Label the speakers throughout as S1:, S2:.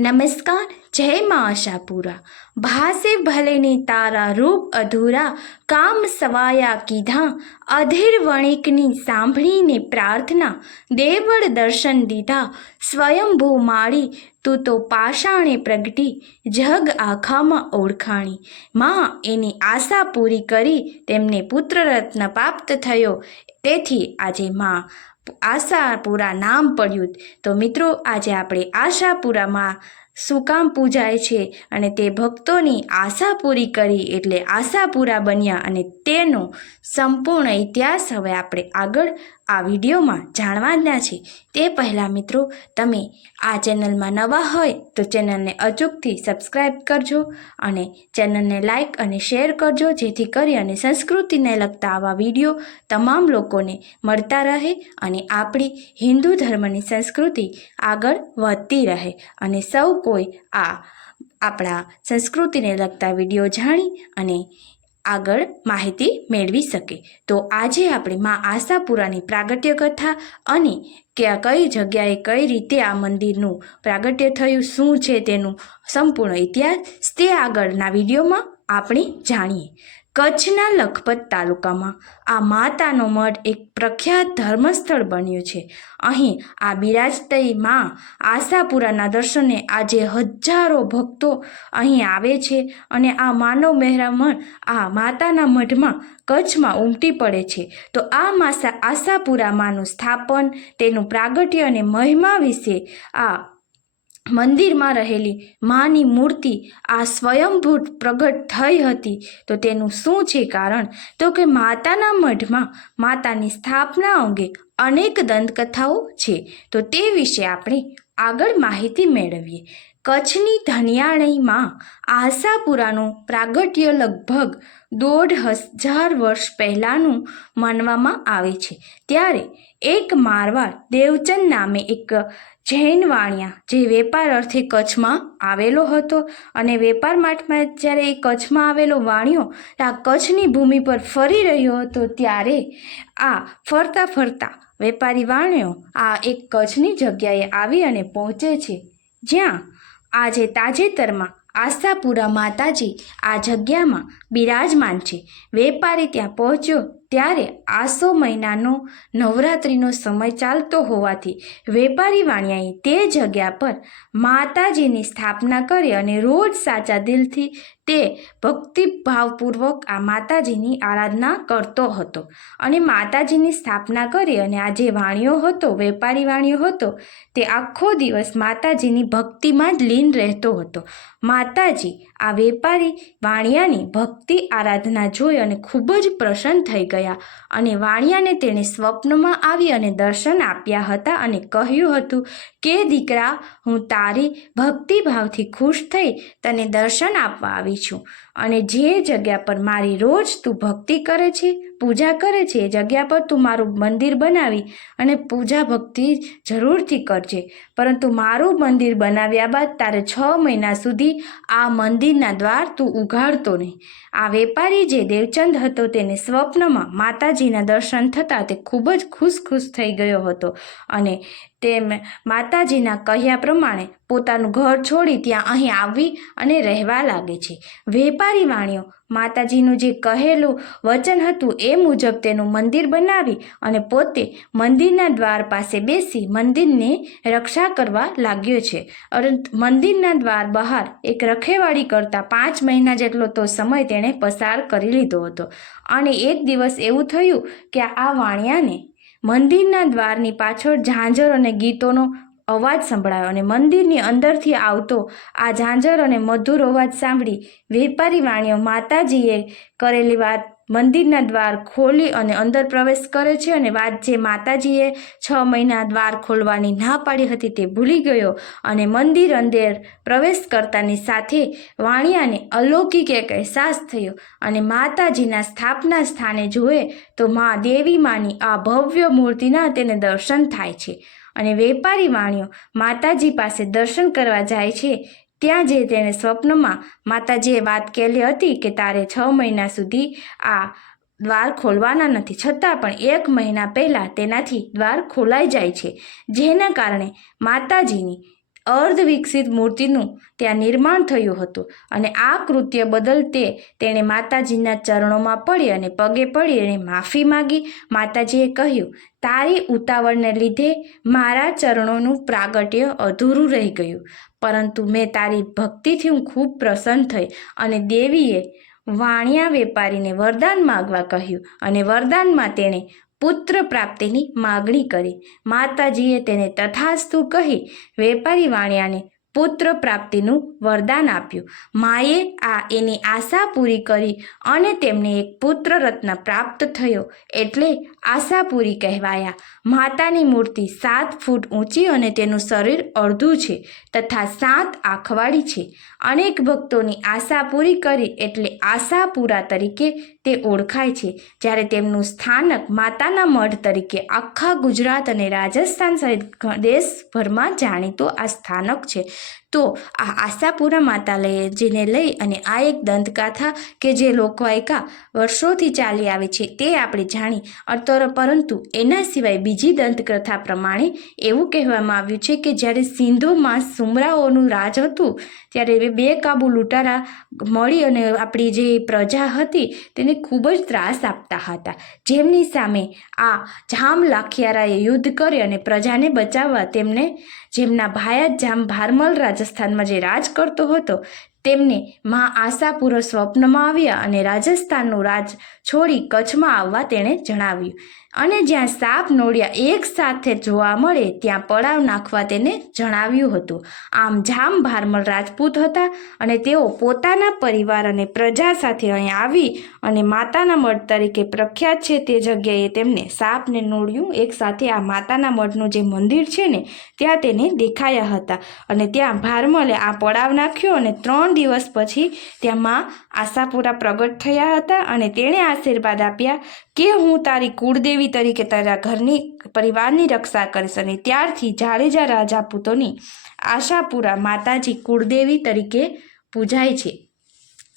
S1: નમસ્કાર, જય મા આશાપુરા. ભાસે ભલેની તારા રૂપ અધૂરા, કામ સવાયા કીધા. અધીર વણિકની સાંભળીને પ્રાર્થના, દેવળ દર્શન દીધા. સ્વયંભૂ માળી, તું તો પાષાણે પ્રગટી, જગ આખામાં ઓળખાણી. માં એની આશા પૂરી કરી, તેમને પુત્રરત્ન પ્રાપ્ત થયો. તેથી આજે માં આશાપુરા નામ પડ્યું. તો મિત્રો આજે આપણે આશાપુરામાં શું કામ પૂજાય છે? અને તે ભક્તોની આશા પૂરી કરી એટલે આશાપુરા બન્યા અને તેનો સંપૂર્ણ ઇતિહાસ હવે આપણે આગળ આ વિડીયોમાં જાણવાના છે. તે પહેલાં મિત્રો, તમે આ ચેનલમાં નવા હોય તો ચેનલને અચૂકથી સબસ્ક્રાઈબ કરજો અને ચેનલને લાઇક અને શેર કરજો, જેથી કરી અને સંસ્કૃતિને લગતા આવા વીડિયો તમામ લોકોને મળતા રહે અને આપણી હિન્દુ ધર્મની સંસ્કૃતિ આગળ વધતી રહે અને સૌ કોઈ આ આપણા સંસ્કૃતિને લગતા વીડિયો જાણી અને આગળ માહિતી મેળવી શકે. તો આજે આપણે મા આશાપુરાની પ્રાગટ્ય કથા અને કે કઈ જગ્યાએ કઈ રીતે આ મંદિરનું પ્રાગટ્ય થયું, શું છે તેનું સંપૂર્ણ ઇતિહાસ તે આગળના વિડીયોમાં આપણે જાણીએ. કચ્છના લખપત તાલુકામાં આ માતાનો મઠ એક પ્રખ્યાત ધર્મસ્થળ બન્યું છે. અહીં આ બિરાજતઈ માં આશાપુરાના દર્શને આજે હજારો ભક્તો અહીં આવે છે અને આ માનવ મહેરામણ આ માતાના મઢમાં કચ્છમાં ઉમટી પડે છે. તો આ માસા આશાપુરા માનું સ્થાપન, તેનું પ્રાગટ્ય અને મહિમા વિશે આ મંદિરમાં રહેલી માની મૂર્તિ આ સ્વયંભૂત પ્રગટ થઈ હતી. તો તેનું શું છે કારણ? તો કે માતાના મઢમાં માતાની સ્થાપના અંગે અનેક દંતકથાઓ છે. તો તે વિશે આપણે આગળ માહિતી મેળવીએ. કચ્છની ધનિયાણીમાં આશાપુરાનું પ્રાગટ્ય લગભગ દોઢ હજાર વર્ષ પહેલાંનું માનવામાં આવે છે. ત્યારે એક મારવાડ દેવચંદ નામે એક જૈન વાણિયા જે વેપાર અર્થે કચ્છમાં આવેલો હતો અને વેપાર માટે જ્યારે એ કચ્છમાં આવેલો વાણિયો આ કચ્છની ભૂમિ પર ફરી રહ્યો હતો ત્યારે આ ફરતા ફરતા વેપારી વાણિયો આ એક કચ્છની જગ્યાએ આવી અને પહોંચે છે. જ્યાં આજે તાજેતરમાં આશાપુરા માતાજી આ જગ્યામાં બિરાજમાન છે. વેપારી ત્યાં પહોંચ્યો ત્યારે આસો મહિનાનો નવરાત્રિનો સમય ચાલતો હોવાથી વેપારી વાણિયાએ તે જગ્યા પર માતાજીની સ્થાપના કરી અને રોજ સાચા દિલથી તે ભક્તિભાવપૂર્વક આ માતાજીની આરાધના કરતો હતો. અને માતાજીની સ્થાપના કરી અને આ જે વાણિયો હતો, વેપારી વાણિયો હતો, તે આખો દિવસ માતાજીની ભક્તિમાં જ લીન રહેતો હતો. માતાજી આ વેપારી વાણિયાની ભક્તિ આરાધના જોઈ અને ખૂબ જ પ્રસન્ન થઈ ગયા અને વાણિયાને તેણે સ્વપ્નમાં આવી અને દર્શન આપ્યા હતા અને કહ્યું હતું કે, દીકરા, હું તારી ભક્તિભાવથી ખુશ થઈ તને દર્શન આપવા આવી છું અને જે જગ્યા પર મારી રોજ તું ભક્તિ કરે છે પૂજા કરે છે એ જગ્યા પર તું મારું મંદિર બનાવી અને પૂજા ભક્તિ જરૂરથી કરજે. પરંતુ મારું મંદિર બનાવ્યા બાદ તારે છ મહિના સુધી આ મંદિરના દ્વાર તું ઉઘાડતો નહીં. આ વેપારી જે દેવચંદ હતો તેને સ્વપ્નમાં માતાજીના દર્શન થતાં તે ખૂબ જ ખુશ ખુશ થઈ ગયો હતો અને તેમ માતાજીના કહ્યા પ્રમાણે પોતાનું ઘર છોડી ત્યાં અહીં આવી અને રહેવા લાગે છે. વેપારી વાણીઓ, માતાજીનું જે કહેલું વચન હતું એ મુજબ તેનું મંદિર બનાવી અને પોતે મંદિરના દ્વાર પાસે બેસી મંદિરને રક્ષા કરવા લાગ્યો છે. મંદિરના દ્વાર બહાર એક રખેવાળી કરતાં પાંચ મહિના જેટલો તો સમય તેણે પસાર કરી લીધો હતો. અને એક દિવસ એવું થયું કે આ વાણિયાને મંદિરના દ્વારની પાછળ ઝાંઝર અને ગીતોનો અવાજ સંભળાયો અને મંદિરની અંદરથી આવતો આ ઝાંઝર અને મધુર અવાજ સાંભળી વેપારી વાણીઓ માતાજીએ કરેલી વાત મંદિરના દ્વાર ખોલી અને અંદર પ્રવેશ કરે છે અને વાત જે માતાજીએ છ મહિના દ્વાર ખોલવાની ના પાડી હતી તે ભૂલી ગયો અને મંદિર અંદર પ્રવેશ કરતાની સાથે વાણિયાને અલૌકિક એક અહેસાસ થયો અને માતાજીના સ્થાપના સ્થાને જુએ તો મા દેવી માની આ ભવ્ય મૂર્તિના તેને દર્શન થાય છે. અને વેપારી વાણીઓ માતાજી પાસે દર્શન કરવા જાય છે ત્યાં જે તેણે સ્વપ્નમાં માતાજીએ વાત કહેલી હતી કે તારે છ મહિના સુધી આ દ્વાર ખોલવાના નથી. છતાં પણ એક મહિના પહેલાં તેનાથી દ્વાર ખોલાઈ જાય છે. જેના કારણે માતાજીની અર્ધ વિકસિત મૂર્તિનું ત્યાં નિર્માણ થયું હતું અને આ કૃત્ય બદલ તે તેણે માતાજીના ચરણોમાં પડી અને પગે પડી અને માફી માગી. માતાજીએ કહ્યું, તારી ઉતાવળને લીધે મારા ચરણોનું પ્રાગટ્ય અધૂરું રહી ગયું, પરંતુ મેં તારી ભક્તિથી હું ખૂબ પ્રસન્ન થઈ અને દેવીએ વાણિયા વેપારીને વરદાન માગવા કહ્યું અને વરદાનમાં તેણે પુત્ર પ્રાપ્તિની માગણી કરી. માતાજીએ તેને તથાસ્તુ કહી વેપારી વાણિયાને પુત્ર પ્રાપ્તિનું વરદાન આપ્યું. માએ આ એની આશા પૂરી કરી અને તેમને એક પુત્ર રત્ન પ્રાપ્ત થયો એટલે આશા પૂરી કહેવાયા. માતાની મૂર્તિ સાત ફૂટ ઊંચી અને તેનું શરીર અડધું છે તથા સાત આંખવાળી છે. અનેક ભક્તોની આશા પૂરી કરી એટલે આશાપુરા તરીકે તે ઓળખાય છે. જ્યારે તેમનું સ્થાનક માતાના મઢ તરીકે આખા ગુજરાત અને રાજસ્થાન સહિત દેશભરમાં જાણીતું આ સ્થાનક છે. તો આ આશાપુરા માતાલયજીને લઈ અને આ એક દંતકથા કે જે લોકવાયકા વર્ષોથી ચાલી આવે છે તે આપણે જાણી. અતર પરંતુ એના સિવાય બીજી દંતકથા પ્રમાણે એવું કહેવામાં આવ્યું છે કે જ્યારે સિંધોમાં સુમરાઓનું રાજ હતું, ત્યારે બે કાબુ લૂંટારા મળી અને આપણી જે પ્રજા હતી તેને ખૂબ જ ત્રાસ આપતા હતા. જેમની સામે આ જામ લાખિયારાએ યુદ્ધ કરી અને પ્રજાને બચાવવા તેમને જેમના ભાયા જામ ભારમલ રાજસ્થાનમાં જે રાજ કરતો હતો તેમને મા આશાપુરો સ્વપ્નમાં આવ્યા અને રાજસ્થાનનું રાજ છોડી કચ્છમાં આવવા તેણે જણાવ્યું. અને જ્યાં સાપ નોળિયા એક સાથે જોવા મળે, ત્યાં પડાવ નાખવા તેને જણાવ્યું હતું. આમ જામ ભારમલ રાજપૂત હતા અને તેઓ પોતાના પરિવાર અને પ્રજા સાથે અહીં આવી અને માતાના મઢ તરીકે પ્રખ્યાત છે તે જગ્યાએ તેમને સાપ ને નોળિયું એક સાથે આ માતાના મઢનું જે મંદિર છે ને, ત્યાં તેને દેખાયા હતા. અને ત્યાં ભારમલે આ પડાવ નાખ્યો અને ત્રણ દિવસ પછી ત્યાં માં આશાપુરા પ્રગટ થયા હતા અને તેણે આશીર્વાદ આપ્યા કે હું તારી કુળદેવી તરીકે તારા ઘરની પરિવારની રક્ષા કરીશ અને ત્યારથી જાડેજા રાજાપૂતોની આશાપુરા માતાજી કુળદેવી તરીકે પૂજાય છે.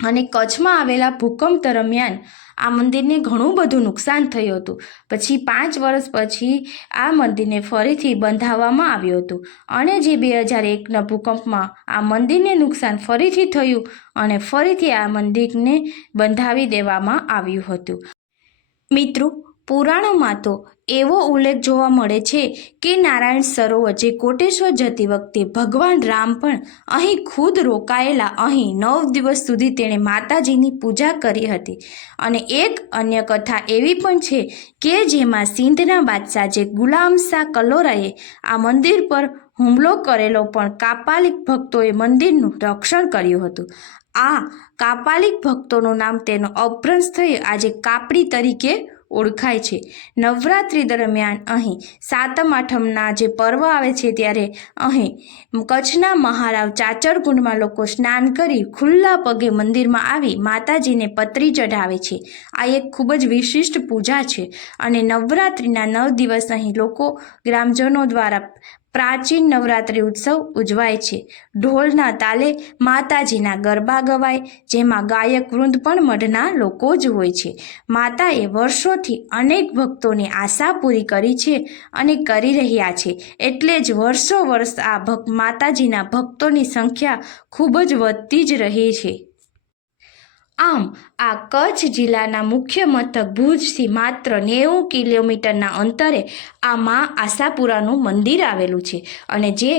S1: અને કચ્છમાં આવેલા ભૂકંપ દરમિયાન આ મંદિરને ઘણું બધું નુકસાન થયું હતું. પછી પાંચ વર્ષ પછી આ મંદિરને ફરીથી બંધાવવામાં આવ્યું હતું અને જે બે હજાર એકના ભૂકંપમાં આ મંદિરને નુકસાન ફરીથી થયું અને ફરીથી આ મંદિરને બંધાવી દેવામાં આવ્યું હતું. મિત્રો પુરાણોમાં તો એવો ઉલ્લેખ જોવા મળે છે કે નારાયણ સરોવર કોટેશ્વર જતી વખતે ભગવાન રામ પણ અહીં ખુદ રોકાયેલા અહીં નવ દિવસ સુધી તેણે માતાજીની પૂજા કરી હતી. અને એક અન્ય કથા એવી પણ છે કે જેમાં સિંધના બાદશાહ જે ગુલામ શાહ કલોરાએ આ મંદિર પર હુમલો કરેલો પણ કાપાલિક ભક્તોએ મંદિરનું રક્ષણ કર્યું હતું. આ કાપાલિક ભક્તોનું નામ તેનો અપભ્રંશ થઈ આજે કાપડી તરીકે ઓળખાય છે. નવરાત્રિ દરમિયાન અહીં સાતમ આઠમના જે પર્વ આવે છે ત્યારે અહીં કચ્છના મહારાવ ચાચરકુંડમાં લોકો સ્નાન કરી ખુલ્લા પગે મંદિરમાં આવી માતાજીને પતરી ચઢાવે છે. આ એક ખૂબ જ વિશિષ્ટ પૂજા છે અને નવરાત્રિના નવ દિવસ અહીં લોકો ગ્રામજનો દ્વારા પ્રાચીન નવરાત્રિ ઉત્સવ ઉજવાય છે. ઢોલના તાલે માતાજીના ગરબા ગવાય, જેમાં ગાયક, વૃંદ પણ મઢના લોકો જ હોય છે. માતાએ વર્ષોથી અનેક ભક્તોની આશા પૂરી કરી છે અને કરી રહ્યા છે. એટલે જ વર્ષો વર્ષ આ ભક્ત માતાજીના ભક્તોની સંખ્યા ખૂબ જ વધતી જ રહી છે. આમ આ કચ્છ જિલ્લાના મુખ્ય મથક ભુજથી માત્ર નેવું કિલોમીટરના અંતરે આ મા આશાપુરાનું મંદિર આવેલું છે અને જે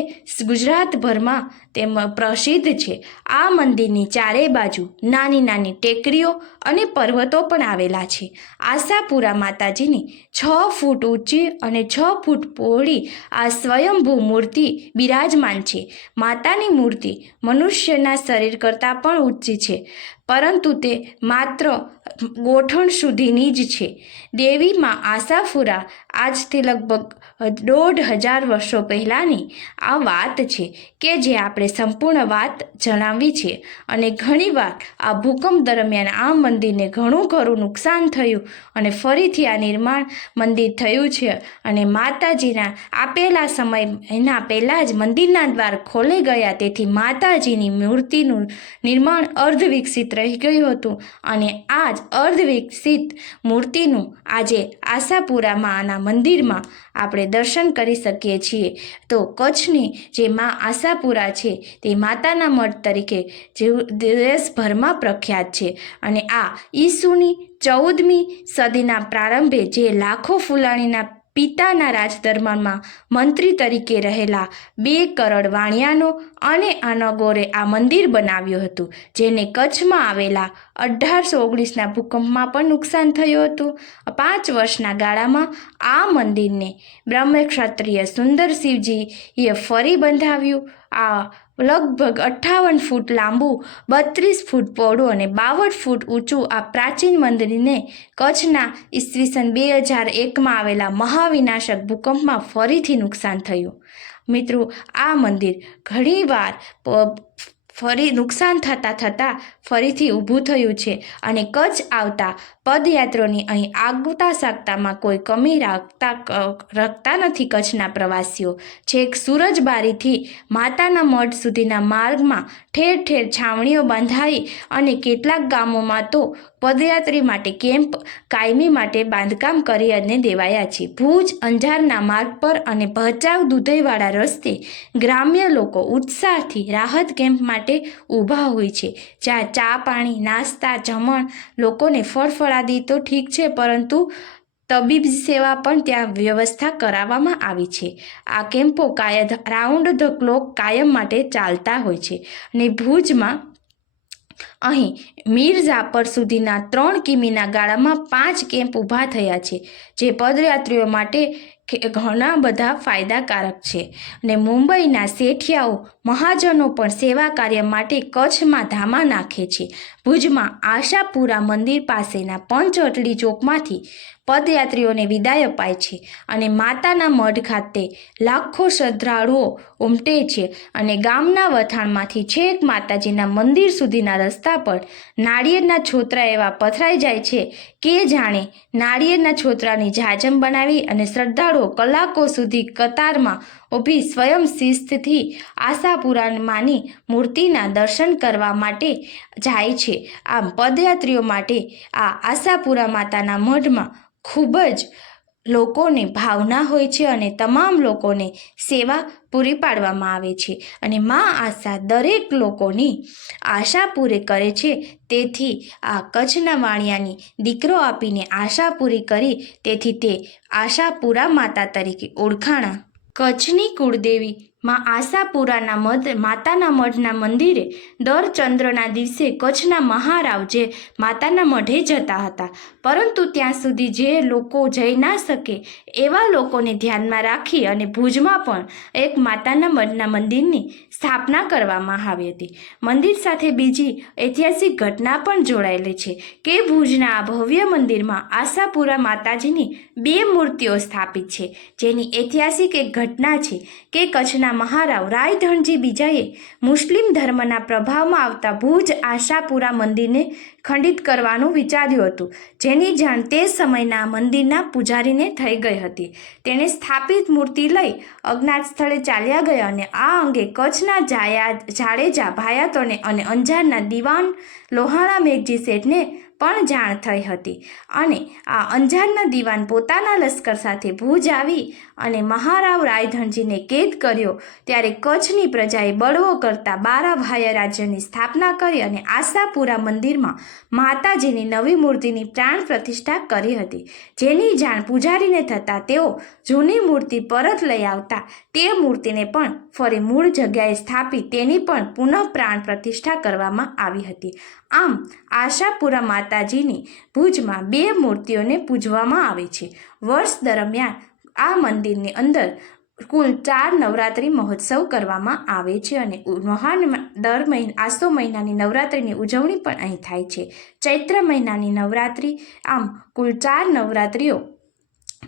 S1: ગુજરાતભરમાં તેમ પ્રસિદ્ધ છે. આ મંદિરની ચારે બાજુ નાની નાની ટેકરીઓ અને પર્વતો પણ આવેલા છે. આશાપુરા માતાજીની છ ફૂટ ઊંચી અને છ ફૂટ પહોળી આ સ્વયંભૂ મૂર્તિ બિરાજમાન છે. માતાની મૂર્તિ મનુષ્યના શરીર કરતાં પણ ઊંચી છે. પરંતુ તે માત્ર ગોઠણ સુધીની જ છે. દેવીમાં આશાપુરા આજથી લગભગ દોઢ હજાર વર્ષો પહેલાંની આ વાત છે કે જે આપણે સંપૂર્ણ વાત જણાવી છે. અને ઘણીવાર આ ભૂકંપ દરમિયાન આ મંદિરને ઘણું ખરું નુકસાન થયું અને ફરીથી આ નિર્માણ મંદિર થયું છે. અને માતાજીના આપેલા સમય એના પહેલાં જ મંદિરના દ્વાર ખોલી ગયા તેથી માતાજીની મૂર્તિનું નિર્માણ અર્ધ વિકસિત રહી ગયું હતું. અને આ જ અર્ધ વિકસિત મૂર્તિનું આજે આશાપુરામાં આના મંદિરમાં આપણે દર્શન કરી શકીએ છીએ. તો કચ્છની જે મા આશાપુરા છે, તે માતાના મઠ તરીકે દેશભરમાં પ્રખ્યાત છે. અને આ ઈસુની ચૌદમી સદીના પ્રારંભે જે લાખો ફુલાણીના પિતાના રાજદરબારમાં મંત્રી તરીકે રહેલા બે કરોડ વાણિયાનો અને અનગોરે આ મંદિર બનાવ્યું હતું, જેને કચ્છમાં આવેલા અઢારસો ઓગણીસના ભૂકંપમાં પણ નુકસાન થયું હતું. પાંચ વર્ષના ગાળામાં આ મંદિરને બ્રહ્મક્ષત્રિય સુંદર શિવજીએ ફરી બંધાવ્યું. આ લગભગ અઠ્ઠાવન ફૂટ લાંબુ, બત્રીસ ફૂટ પહોળું અને બાવન ફૂટ ઊંચું આ પ્રાચીન મંદિરને કચ્છના ઈસવીસન બે હજાર એકમાં આવેલા મહાવિનાશક ભૂકંપમાં ફરીથી નુકસાન થયું. મિત્રો, આ મંદિર ઘણીવાર ફરી નુકસાન થતાં થતાં ફરીથી ઊભું થયું છે અને કચ્છ આવતા પદયાત્રોની અહીં આગતા સાગતામાં કોઈ કમી રાખતા રાખતા નથી કચ્છના પ્રવાસીઓ. છેક સુરજબારીથી માતાના મઢ સુધીના માર્ગમાં ઠેર ઠેર છાવણીઓ બાંધાઈ અને કેટલાક ગામોમાં તો પદયાત્રી માટે, કેમ્પ કાયમી માટે બાંધકામ કરી અને દેવાયા છે. ભુજ, અંજારના માર્ગ પર અને ભચાઉ દુધઈવાળા રસ્તે ગ્રામ્ય લોકો ઉત્સાહથી રાહત કેમ્પ માટે ઊભા હોય છે. જ્યાં ચા પાણી, નાસ્તા, જમણ લોકોને ફળફળાદી તો ઠીક છે, પરંતુ તબીબ સેવા પણ ત્યાં વ્યવસ્થા કરાવવામાં આવી છે. આ કેમ્પો કાયદ રાઉન્ડ ધ ક્લોક કાયમ માટે ચાલતા હોય છે અને ભુજમાં અહીં મીરઝાપર સુધીના ત્રણ કિમીના ગાળામાં પાંચ કેમ્પ ઊભા થયા છે, જે પદયાત્રીઓ માટે ઘણા બધા ફાયદાકારક છે. અને મુંબઈના શેઠિયાઓ મહાજનો પણ સેવા કાર્ય માટે કચ્છમાં ધામા નાખે છે. ભુજમાં આશાપુરા મંદિર પાસેના પંચવટલી ચોકમાંથી પદયાત્રીઓને વિદાય અપાય છે અને માતાના મઢ ખાતે લાખો શ્રદ્ધાળુઓ ઉમટે છે અને ગામના વથાણમાંથી છેક માતાજીના મંદિર સુધીના રસ્તા પર નાળિયેરના છોતરા એવા પથરાઈ જાય છે કે જાણે નાળિયેરના છોતરાની જાજમ બનાવી અને શ્રદ્ધાળુઓ કલાકો સુધી કતારમાં ઊભી સ્વયં શિસ્તથી આશાપુરામાંની મૂર્તિના દર્શન કરવા માટે જાય છે. આમ પદયાત્રીઓ માટે આ આશાપુરા માતાના મઢમાં ખૂબ જ લોકોને ભાવના હોય છે અને તમામ લોકોને સેવા પૂરી પાડવામાં આવે છે. અને મા આશા દરેક લોકોની આશા પૂરી કરે છે. તેથી આ કચ્છના વાણિયાની દીકરો આપીને આશા પૂરી કરી, તેથી તે આશાપુરા માતા તરીકે ઓળખાણા. કચ્છની કુળદેવી માં આશાપુરાના મધ, માતાના મઢના મંદિરે દર ચંદ્રના દિવસે કચ્છના મહારાવ જે માતાના મઢે જતા હતા. પરંતુ ત્યાં સુધી જે લોકો જઈ ના શકે એવા લોકોને ધ્યાનમાં રાખી અને ભુજમાં પણ એક માતાના મઢના મંદિરની સ્થાપના કરવામાં આવી હતી. મંદિર સાથે બીજી ઐતિહાસિક ઘટના પણ જોડાયેલી છે કે ભુજના આ ભવ્ય મંદિરમાં આશાપુરા માતાજીની બે મૂર્તિઓ સ્થાપિત છે. જેની ઐતિહાસિક એક ઘટના છે કે કચ્છના મહારાવ રાયધણજી બીજાએ મુસ્લિમ ધર્મના પ્રભાવમાં આવતા ભુજ આશાપુરા મંદિરને ખંડિત કરવાનું વિચાર્યું હતું. જેની જાણ તે સમયના મંદિરના પૂજારીને થઈ ગઈ હતી. તેણે સ્થાપિત મૂર્તિ લઈ અજ્ઞાત સ્થળે ચાલ્યા ગયા અને આ અંગે કચ્છના જાયા જાડેજા ભાયાતોને અને અંજારના દિવાન લોહાણા મેઘજી શેઠને પણ જાણ થઈ હતી અને આ અંજારના દિવાન પોતાના લશ્કર સાથે ભુજ આવી અને મહારાવ રાયધણજીને કેદ કર્યો. ત્યારે કચ્છની પ્રજાએ બળવો કરતા બારાભાયા રાજ્યની સ્થાપના કરી અને આશાપુરા મંદિરમાં માતાજીની નવી મૂર્તિની પ્રાણ પ્રતિષ્ઠા કરી હતી. જેની જાણ પૂજારીને થતાં તેઓ જૂની મૂર્તિ પરત લઈ આવતા તે મૂર્તિને પણ ફરી મૂળ જગ્યાએ સ્થાપી તેની પણ પુનઃ પ્રાણ પ્રતિષ્ઠા કરવામાં આવી હતી. આમ આશાપુરા માતાજીની ભુજમાં બે મૂર્તિઓને પૂજવામાં આવે છે. વર્ષ દરમિયાન આ મંદિરની અંદર કુલ ચાર નવરાત્રિ મહોત્સવ કરવામાં આવે છે અને મહાન દર મહિના, આસો મહિનાની નવરાત્રિની ઉજવણી પણ અહીં થાય છે. ચૈત્ર મહિનાની નવરાત્રિ આમ કુલ ચાર નવરાત્રિઓ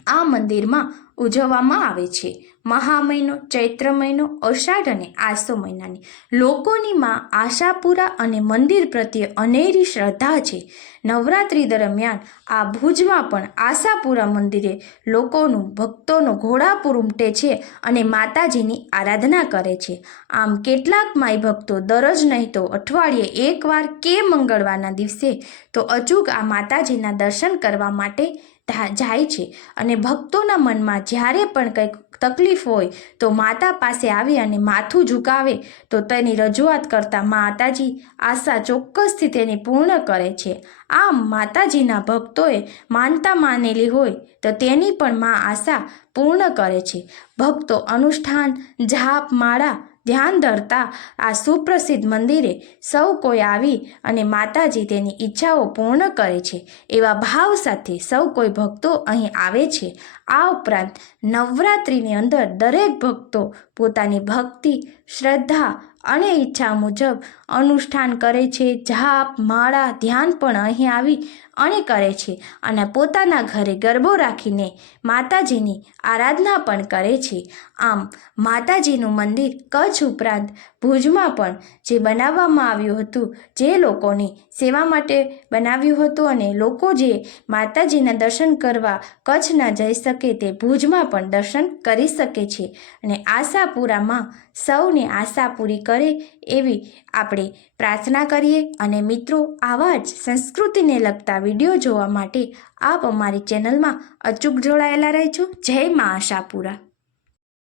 S1: આ મંદિરમાં ઉજવવામાં આવે છે. મહા મહિનો ચૈત્ર મહિનો અષાઢ અને આસો મહિનાની. લોકોની માં આશાપુરા અને મંદિર પ્રત્યે અનેરી શ્રદ્ધા છે. નવરાત્રિ દરમિયાન આ ભુજમાં પણ આશાપુરા મંદિરે લોકોનું ભક્તોનો ઘોડાપુર ઉમટે છે અને માતાજીની આરાધના કરે છે. આમ કેટલાક માઈ ભક્તો દરરોજ નહીં તો અઠવાડિયે એકવાર કે મંગળવારના દિવસે તો અચૂક આ માતાજીના દર્શન કરવા માટે જાય છે. અને ભક્તોના મનમાં જ્યારે પણ કંઈક તકલીફ હોય, તો માતા પાસે આવી અને માથું ઝુકાવે, તો તેની રજૂઆત કરતા માતાજી આશા ચોક્કસથી તેની પૂર્ણ કરે છે. આમ માતાજીના ભક્તોએ માનતા માનેલી હોય, તો તેની પણ મા આશા પૂર્ણ કરે છે. ભક્તો અનુષ્ઠાન, જાપ, માળા ધ્યાન ધરતા આ સુપ્રસિદ્ધ મંદિરે સૌ કોઈ આવી અને માતાજી તેની ઈચ્છાઓ પૂર્ણ કરે છે. એવા ભાવ સાથે સૌ કોઈ ભક્તો અહીં આવે છે. આ ઉપરાંત નવરાત્રિની અંદર દરેક ભક્તો પોતાની ભક્તિ, શ્રદ્ધા અને ઈચ્છા મુજબ અનુષ્ઠાન કરે છે. જાપ, માળા, ધ્યાન પણ અહીં આવી અને કરે છે અને પોતાના ઘરે ગરબો રાખીને માતાજીની આરાધના પણ કરે છે. આમ, માતાજીનું મંદિર કચ્છ ઉપરાંત ભુજમાં પણ જે બનાવવામાં આવ્યું હતું, જે લોકોની સેવા માટે બનાવ્યું હતું અને લોકો જે માતાજીના દર્શન કરવા કચ્છ ન જઈ શકે તે ભુજમાં પણ દર્શન કરી શકે છે અને આશાપુરામાં સૌને આશા પૂરી કરે એવી આપણે પ્રાર્થના કરીએ અને મિત્રો, આવા જ સંસ્કૃતિને લગતા વીડિયો જોવા માટે આપ અમારી ચેનલમાં અચૂક જોડાયેલા રહેજો. જય મા આશાપુરા.